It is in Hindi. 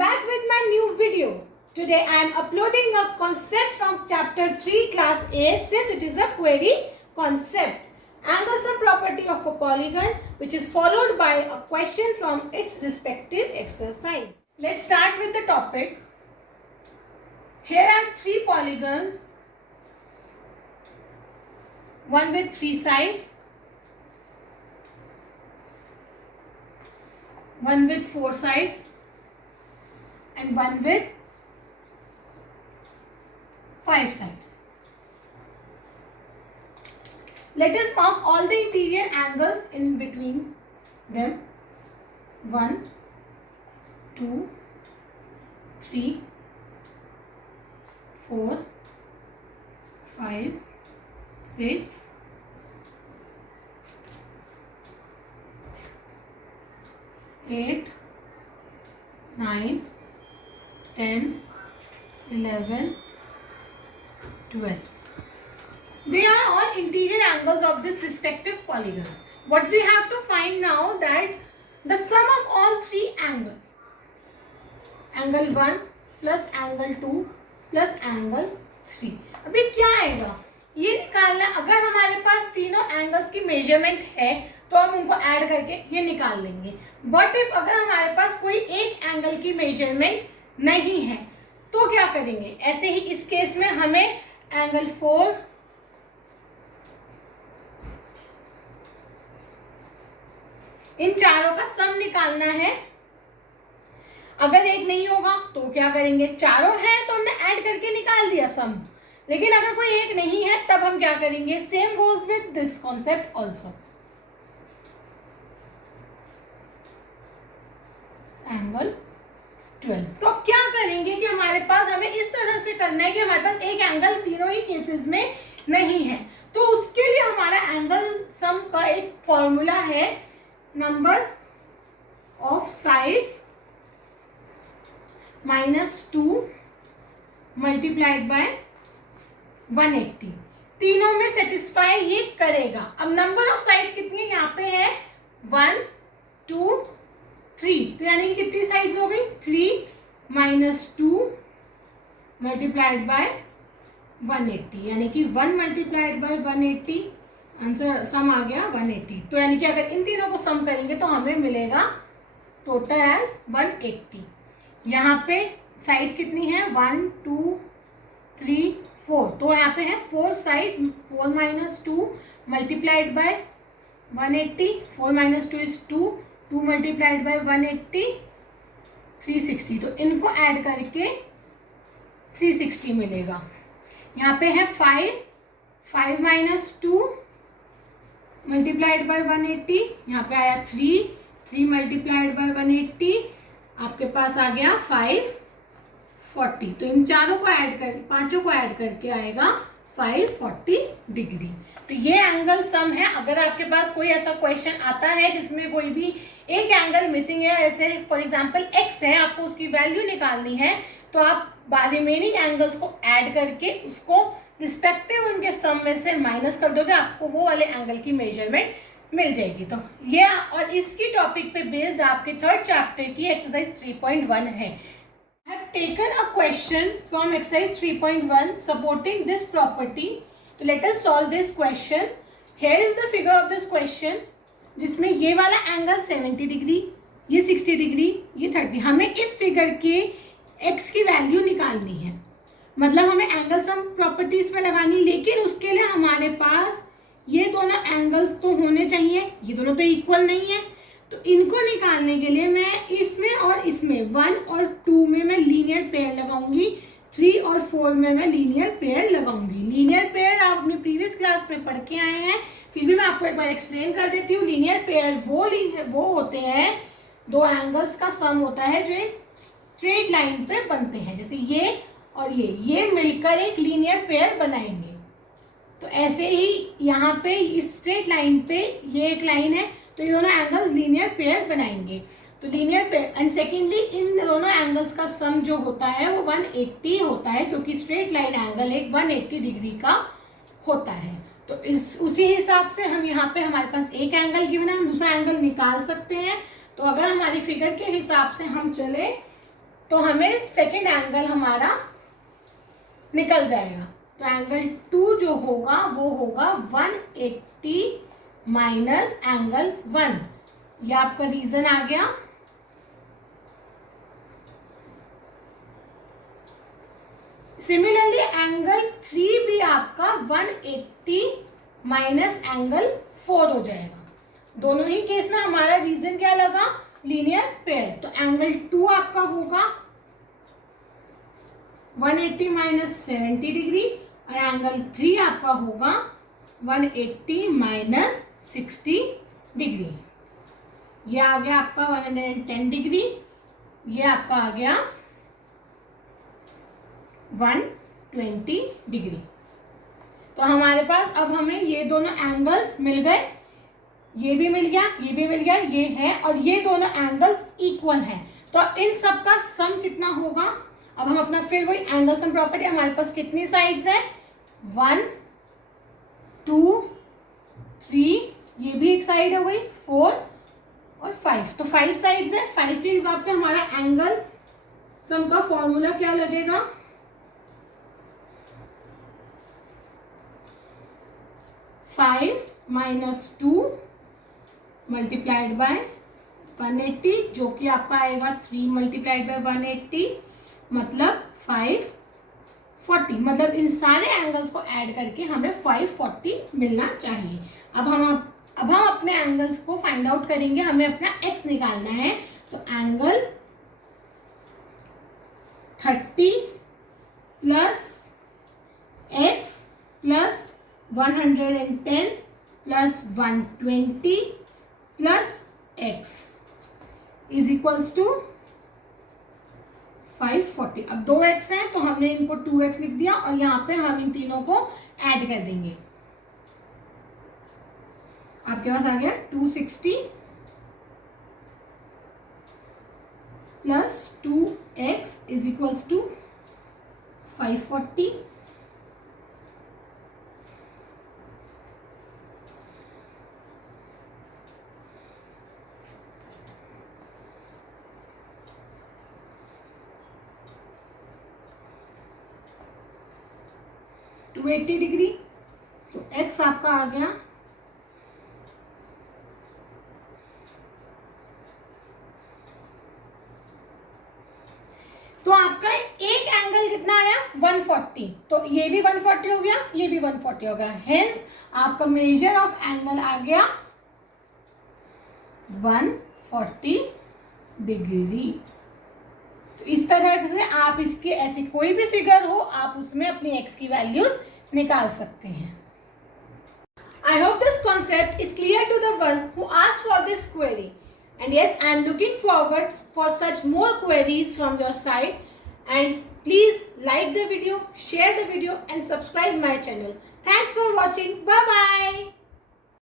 back with my new video. Today I am uploading a concept from chapter 3 class 8 since it is a query concept. Angles and property of a polygon, which is followed by a question from its respective exercise. Let's start with the topic. Here are three polygons, one with three sides, one with four sides, and one with five sides. Let us mark all the interior angles in between them. 1, 2, 3, 4, 5, 6, 8, 9, 10, 11, 12. They are all interior angles of this respective polygon. What we have to find now that the sum of all three angles, angle 1 plus angle 2 plus angle 3. अभी क्या आएगा ये निकालना. अगर हमारे पास तीनों एंगल्स की मेजरमेंट है तो हम उनको ऐड करके ये निकाल लेंगे. व्हाट इफ अगर हमारे पास कोई एक एंगल की मेजरमेंट नहीं है तो क्या करेंगे. ऐसे ही इस केस में हमें एंगल 4, इन चारों का सम निकालना है. अगर एक नहीं होगा तो क्या करेंगे, चारों हैं तो हमने ऐड करके निकाल दिया सम. लेकिन अगर कोई एक नहीं है तब हम क्या करेंगे. Same goes with this concept also. Angle 12. तो अब क्या करेंगे कि हमारे पास हमें इस तरह से करना है कि हमारे पास एक एंगल तीनों ही केसेस में नहीं है. तो उसके लिए हमारा एंगल सम का एक फॉर्मूला है, number of sides -2 multiplied by 180. तीनों में सेटिस्फाई ये करेगा. अब नंबर ऑफ साइड्स कितनी है, यहाँ पे है 1, 2, 3. तो यानी कि कितनी साइड्स हो गई, 3 - 2 मल्टीप्लाइड बाय 180. यानी कि 1 मल्टीप्लाइड बाय 180, आंसर सम आ गया 180. तो यानी कि अगर इन तीनों को सम करेंगे तो हमें मिलेगा टोटल एज 180. यहाँ पे साइड्स कितनी है, 1, 2, 3, 4. तो यहाँ पे है 4 sides. 4 - 2 multiplied by 180. 4 - 2 is 2. 2 multiplied by 180, 360. तो इनको ऐड करके 360 मिलेगा. यहाँ पे है 5 - 2 मल्टीप्लाइड बाय 180. यहाँ पे आया 3 मल्टीप्लाइड बाय 180. आपके पास आ गया 540. तो इन चारों को ऐड कर, पांचों को ऐड करके आएगा 540 डिग्री. तो ये एंगल सम है. अगर आपके पास कोई ऐसा क्वेश्चन आता है जिसमें कोई भी एक एंगल मिसिंग है, ऐसे फॉर एग्जांपल x है, आपको उसकी वैल्यू निकालनी है, तो आप रिमेनिंग एंगल्स को ऐड करके उसको रिस्पेक्टिव उनके सम में से माइनस कर दोगे, आपको वो वाले एंगल की मेजरमेंट मिल जाएगी. तो ये और इसकी टॉपिक पे बेस्ड आपके थर्ड चैप्टर की एक्सरसाइज 3.1 है. I have taken a question from exercise 3.1 supporting this property. So let us solve this question. Here is the figure of this question, जिसमें ये वाला एंगल 70 डिग्री, ये 60 डिग्री, ये 30. हमें इस फिगर के x की वैल्यू निकालनी है. मतलब हमें एंगल सम प्रॉपर्टीज में लगानी, लेकिन उसके लिए हमारे पास ये दोनों एंगल्स तो होने चाहिए. ये दोनों तो इक्वल नहीं है. तो इनको निकालने के लिए मैं इसमें और इसमें 1 और 2 में मैं लीनियर पेयर लगाऊंगी. 3 और 4 में मैं लीनियर पेयर लगाऊंगी. लीनियर पेयर आप अपने प्रीवियस क्लास में पढ़ के आए हैं, फिर भी मैं आपको एक बार एक्सप्लेन कर देती हूँ. लीनियर पेयर वो होते हैं, दो एंगल्स का सम होता है जो एक स्ट्रेट लाइन पे बनते हैं. जैसे ये और ये मिलकर एक लीनियर पेयर बनाएंगे. तो ऐसे ही यहाँ पे इस स्ट्रेट लाइन पे ये एक लाइन है, तो ये दोनों एंगल्स लीनियर पेयर बनाएंगे. तो लीनियर पेयर. एंड सेकेंडली इन दोनों एंगल्स का सम जो होता है वो 180 होता है, क्योंकि स्ट्रेट लाइन एंगल एक 180 डिग्री का होता है. तो उसी हिसाब से हम यहाँ पे हमारे पास एक एंगल गिवन है, हम दूसरा एंगल निकाल सकते हैं. तो अगर हमारी फिगर के हिसाब से हम चले तो हमें सेकेंड एंगल हमारा निकल जाएगा। तो एंगल 2 जो होगा वो होगा 180 माइनस एंगल 1। ये आपका रीजन आ गया। सिमिलरली एंगल 3 भी आपका 180 माइनस एंगल 4 हो जाएगा। दोनों ही केस में हमारा रीजन क्या लगा, लीनियर पेयर। तो एंगल 2 आपका होगा 180 माइनस 70 डिग्री और एंगल 3 आपका होगा 180 माइनस 60 डिग्री। ये आ गया आपका 110 डिग्री, ये आपका आ गया 120 डिग्री। तो हमारे पास अब हमें ये दोनों एंगल्स मिल गए, ये भी मिल गया, ये भी मिल गया, ये है, और ये दोनों एंगल्स इक्वल हैं। तो इन सब का सम कितना होगा। अब हम अपना फिर वही एंगल सम प्रॉपर्टी, हमारे पास कितनी साइड्स है, 1 2 3, ये भी एक साइड है वही, 4 और 5। तो 5 साइड्स है। 5 के हिसाब से हमारा एंगल सम का फॉर्मूला क्या लगेगा, 5 माइनस 2 मल्टीप्लाइड बाय 180, जो कि आपका आएगा 3 मल्टीप्लाइड बाय 180, मतलब 540। मतलब इन सारे एंगल्स को ऐड करके हमें 540 मिलना चाहिए। अब हम अपने एंगल्स को फाइंड आउट करेंगे। हमें अपना x निकालना है। तो angle 30 plus x plus 110 plus 120 plus x is equals to 540। अब 2x है तो हमने इनको 2x लिख दिया और यहाँ पे हम इन तीनों को ऐड कर देंगे। आपके पास आ गया 260 plus 2x is equals to 540 280 degree. तो x आपका आ गया 140। तो ये भी 140 हो गया, ये भी 140 हो गया। हेंस आपका मेजर ऑफ एंगल आ गया 140 डिग्री। तो इस तरह से आप इसके ऐसी कोई भी फिगर हो, आप उसमें अपनी x की वैल्यूज निकाल सकते हैं। I hope this concept is clear to the one who asked for this query. And yes, I am looking forward for such more queries from your side. And please like the video, share the video and subscribe my channel. Thanks for watching. Bye bye.